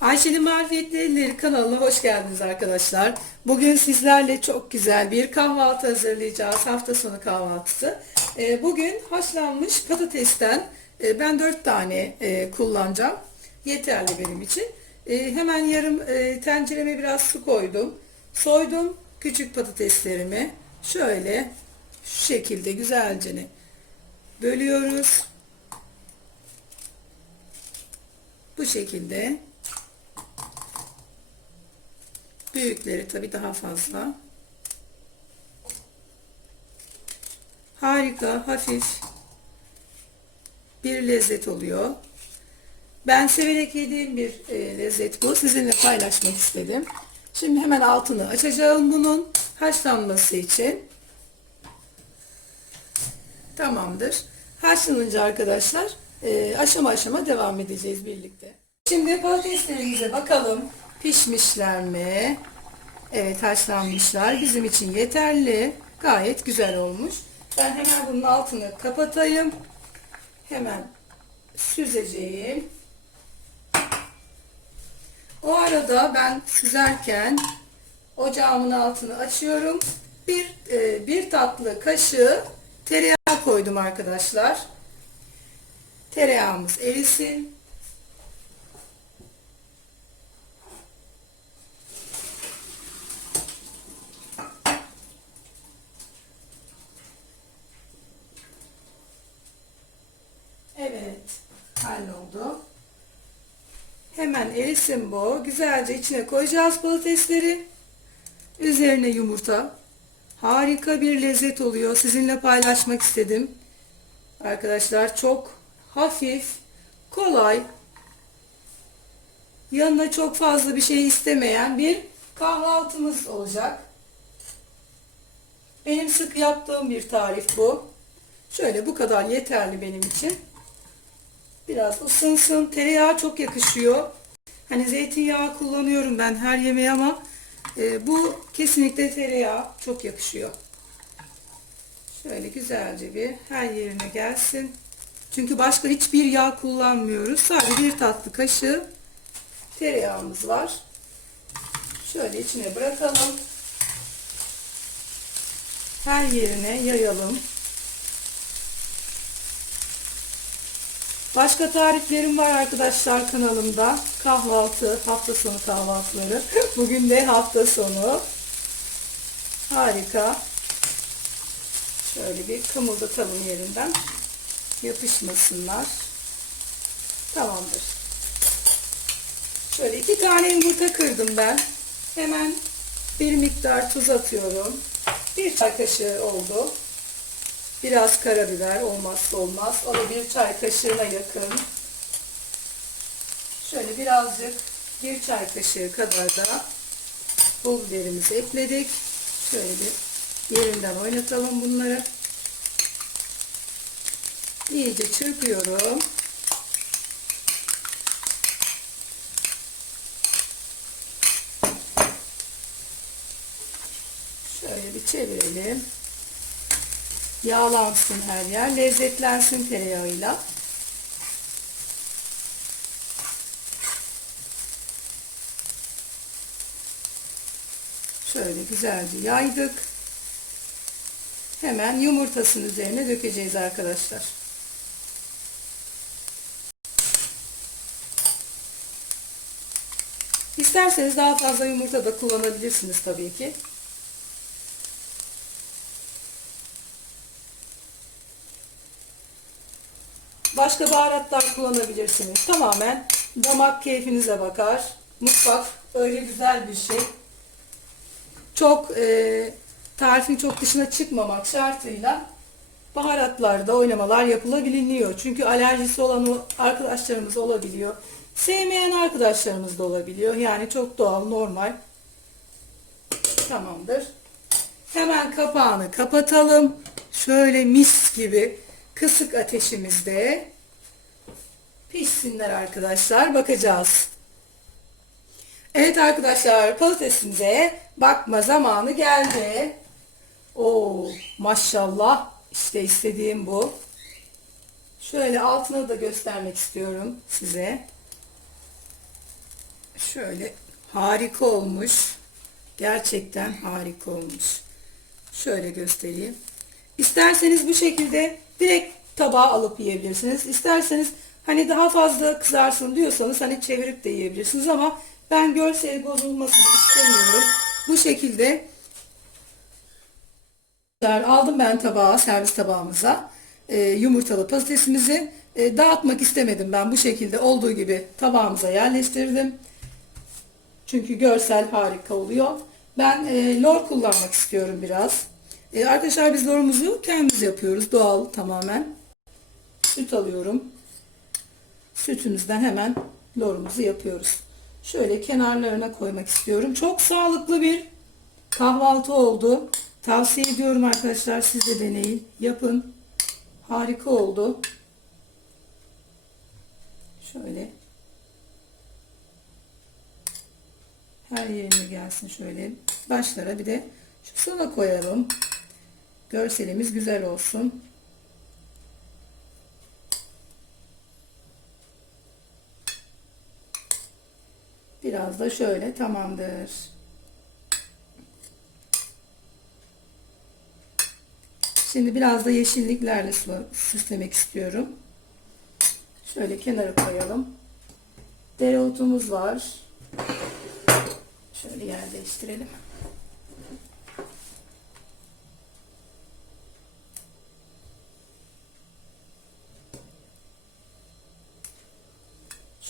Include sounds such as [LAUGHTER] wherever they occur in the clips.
Ayşe'nin Marifetli Elleri kanalına hoş geldiniz arkadaşlar. Bugün sizlerle çok güzel bir kahvaltı hazırlayacağız. Hafta sonu kahvaltısı. Ee, Bugün haşlanmış patatesten e, ben 4 tane e, kullanacağım. Yeterli benim için. E, Hemen yarım tencereme biraz su koydum. Soydum küçük patateslerimi. Şöyle şu şekilde güzelce bölüyoruz. Bu şekilde. Büyükleri tabii daha fazla. Harika, hafif bir lezzet oluyor. Ben severek yediğim bir e, lezzet bu. Sizinle paylaşmak istedim. Şimdi hemen altını açacağım bunun haşlanması için. Tamamdır. Haşlanınca arkadaşlar e, aşama aşama devam edeceğiz birlikte. Şimdi patateslerimize bakalım. Pişmişler mi? Evet haşlanmışlar. Bizim için yeterli. Gayet güzel olmuş. Ben hemen bunun altını kapatayım. Hemen süzeceğim. O arada ben süzerken ocağımın altını açıyorum. Bir, e, bir tatlı kaşığı tereyağı koydum arkadaşlar. Tereyağımız erisin. Evet, halloldu. Hemen erisin bu. Güzelce içine koyacağız patatesleri. Üzerine yumurta. Harika bir lezzet oluyor. Sizinle paylaşmak istedim. Arkadaşlar çok hafif, kolay, yanına çok fazla bir şey istemeyen bir kahvaltımız olacak. Benim sık yaptığım bir tarif bu. Şöyle bu kadar yeterli benim için. Biraz ısınsın. Tereyağı çok yakışıyor. Hani zeytinyağı kullanıyorum ben her yemeğe ama e, bu kesinlikle tereyağı çok yakışıyor. Şöyle güzelce bir her yerine gelsin. Çünkü başka hiçbir yağ kullanmıyoruz. Sadece bir tatlı kaşığı tereyağımız var. Şöyle içine bırakalım. Her yerine yayalım. Başka tariflerim var arkadaşlar kanalımda. Kahvaltı, hafta sonu kahvaltıları. [LAUGHS] Bugün de hafta sonu. Harika. Şöyle bir kımıldatalım yerinden. Yapışmasınlar. Tamamdır. Şöyle iki tane yumurta kırdım ben. Hemen bir miktar tuz atıyorum. Bir çay kaşığı oldu. Biraz karabiber olmazsa olmaz. O da bir çay kaşığına yakın. Şöyle birazcık bir çay kaşığı kadar da pul biberimizi ekledik. Şöyle bir yerinden oynatalım bunları. İyice çırpıyorum. Şöyle bir çevirelim. Yağlansın her yer. Lezzetlensin tereyağıyla. Şöyle güzelce yaydık. Hemen yumurtasının üzerine dökeceğiz arkadaşlar. İsterseniz daha fazla yumurta da kullanabilirsiniz tabii ki. Başka baharatlar kullanabilirsiniz. Tamamen damak keyfinize bakar. Mutfak öyle güzel bir şey. Çok e, tarifin çok dışına çıkmamak şartıyla baharatlarda oynamalar yapılabiliyor. Çünkü alerjisi olan arkadaşlarımız olabiliyor. Sevmeyen arkadaşlarımız da olabiliyor. Yani çok doğal, normal. Tamamdır. Hemen kapağını kapatalım. Şöyle mis gibi kısık ateşimizde pişsinler arkadaşlar. Bakacağız. Evet arkadaşlar patatesimize bakma zamanı geldi. Oo maşallah işte istediğim bu. Şöyle altını da göstermek istiyorum size. Şöyle harika olmuş. Gerçekten harika olmuş. Şöyle göstereyim. İsterseniz bu şekilde direkt tabağa alıp yiyebilirsiniz. İsterseniz hani daha fazla kızarsın diyorsanız hani çevirip de yiyebilirsiniz ama ben görsel bozulmasını istemiyorum. Bu şekilde aldım ben tabağa, servis tabağımıza e, yumurtalı patatesimizi e, dağıtmak istemedim ben bu şekilde olduğu gibi tabağımıza yerleştirdim. Çünkü görsel harika oluyor. Ben e, lor kullanmak istiyorum biraz. E, arkadaşlar biz lorumuzu kendimiz yapıyoruz. Doğal tamamen. Süt alıyorum. Sütümüzden hemen lorumuzu yapıyoruz. Şöyle kenarlarına koymak istiyorum. Çok sağlıklı bir kahvaltı oldu. Tavsiye ediyorum arkadaşlar siz de deneyin. Yapın. Harika oldu. Şöyle. Her yerine gelsin şöyle. Başlara bir de şu sona koyalım. Görselimiz güzel olsun. Biraz da şöyle tamamdır. Şimdi biraz da yeşilliklerle süslemek istiyorum. Şöyle kenara koyalım. Dereotumuz var. Şöyle yer değiştirelim.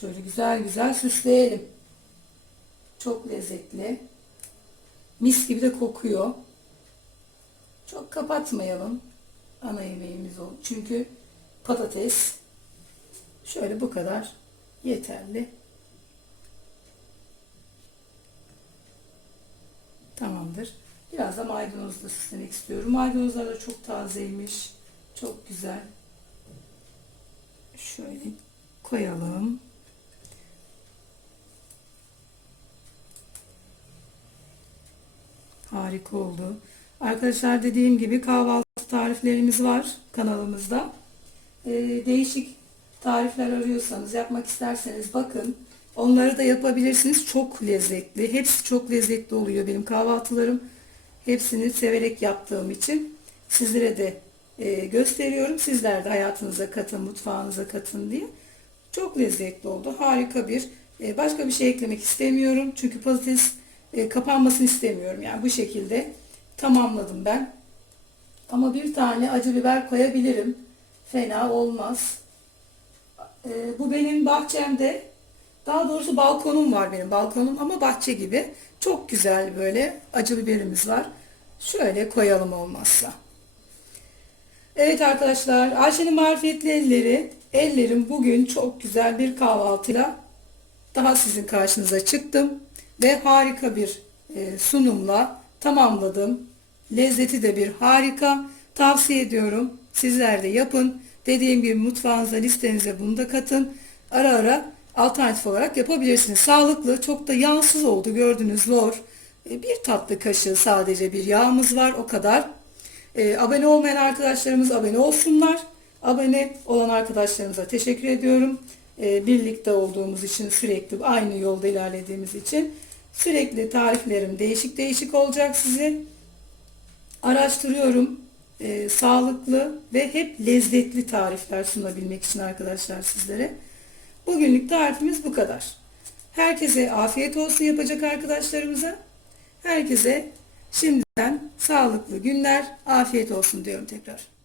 Şöyle güzel güzel süsleyelim. Çok lezzetli. Mis gibi de kokuyor. Çok kapatmayalım. Ana yemeğimiz o. Çünkü patates şöyle bu kadar yeterli. Tamamdır. Biraz da maydanozla süslemek istiyorum. Maydanozlar da çok tazeymiş. Çok güzel. Şöyle koyalım. Harika oldu. Arkadaşlar dediğim gibi kahvaltı tariflerimiz var kanalımızda. Ee, değişik tarifler arıyorsanız, yapmak isterseniz bakın. Onları da yapabilirsiniz. Çok lezzetli. Hepsi çok lezzetli oluyor benim kahvaltılarım. Hepsini severek yaptığım için sizlere de e, gösteriyorum. Sizler de hayatınıza katın, mutfağınıza katın diye. Çok lezzetli oldu. Harika bir. E, başka bir şey eklemek istemiyorum. Çünkü patates e, kapanmasını istemiyorum. Yani bu şekilde tamamladım ben. Ama bir tane acı biber koyabilirim. Fena olmaz. E, bu benim bahçemde daha doğrusu balkonum var benim balkonum ama bahçe gibi. Çok güzel böyle acı biberimiz var. Şöyle koyalım olmazsa. Evet arkadaşlar Ayşe'nin marifetli elleri ellerim bugün çok güzel bir kahvaltıyla daha sizin karşınıza çıktım ve harika bir e, sunumla tamamladım. Lezzeti de bir harika. Tavsiye ediyorum. Sizler de yapın. Dediğim gibi mutfağınıza listenize bunu da katın. Ara ara alternatif olarak yapabilirsiniz. Sağlıklı, çok da yağsız oldu. Gördünüz lor. E, bir tatlı kaşığı sadece bir yağımız var. O kadar. E, abone olmayan arkadaşlarımız abone olsunlar. Abone olan arkadaşlarımıza teşekkür ediyorum. E, birlikte olduğumuz için sürekli aynı yolda ilerlediğimiz için sürekli tariflerim değişik değişik olacak size. Araştırıyorum. E, sağlıklı ve hep lezzetli tarifler sunabilmek için arkadaşlar sizlere. Bugünlük tarifimiz bu kadar. Herkese afiyet olsun yapacak arkadaşlarımıza. Herkese şimdiden sağlıklı günler, afiyet olsun diyorum tekrar.